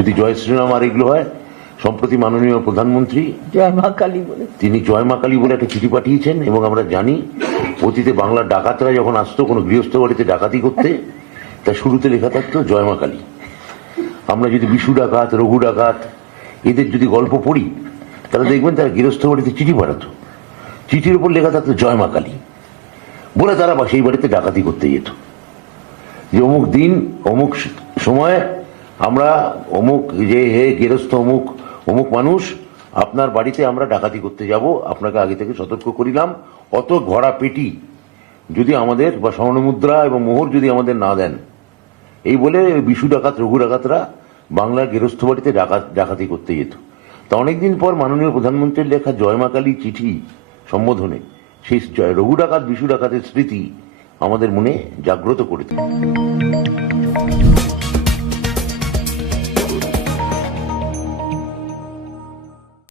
যদি জয় শ্রীরাম আর এগুলো হয়, সম্প্রতি মাননীয় প্রধানমন্ত্রী তিনি জয় মা কালী বলে একটা চিঠি পাঠিয়েছেন, এবং আমরা জানি অতীতে বাংলার ডাকাতরা যখন আসতো কোনো গৃহস্থ বাড়িতে ডাকাতি করতে, তা শুরুতে লেখা থাকতো জয় মা কালী। আমরা যদি বিশু ডাকাত, রঘু ডাকাত এদের যদি গল্প পড়ি, তাহলে দেখবেন তারা গৃহস্থ বাড়িতে চিঠি পাঠাতো, চিঠির উপর লেখা থাকতো জয় মা কালী বলে তারা সেই বাড়িতে ডাকাতি করতে যেত, যে অমুক দিন অমুক সময় আমরা অমুক যে হে গৃহস্থ অমুক অমুক মানুষ, আপনার বাড়িতে আমরা ডাকাতি করতে যাব, আপনাকে আগে থেকে সতর্ক করিলাম, অত ভরা পেটি যদি আমাদের বা স্বর্ণমুদ্রা এবং মোহর যদি আমাদের না দেন, এই বলে বিশু ডাকাত, রঘু ডাকাতরা বাংলার গৃহস্থ বাড়িতে ডাকাতি করতে যেত। তা অনেকদিন পর মাননীয় প্রধানমন্ত্রীর লেখা জয় মা কালী চিঠি সম্বোধনে সেই রঘু ডাকাত, বিশু ডাকাতের স্মৃতি আমাদের মনে জাগ্রত করে তোলে।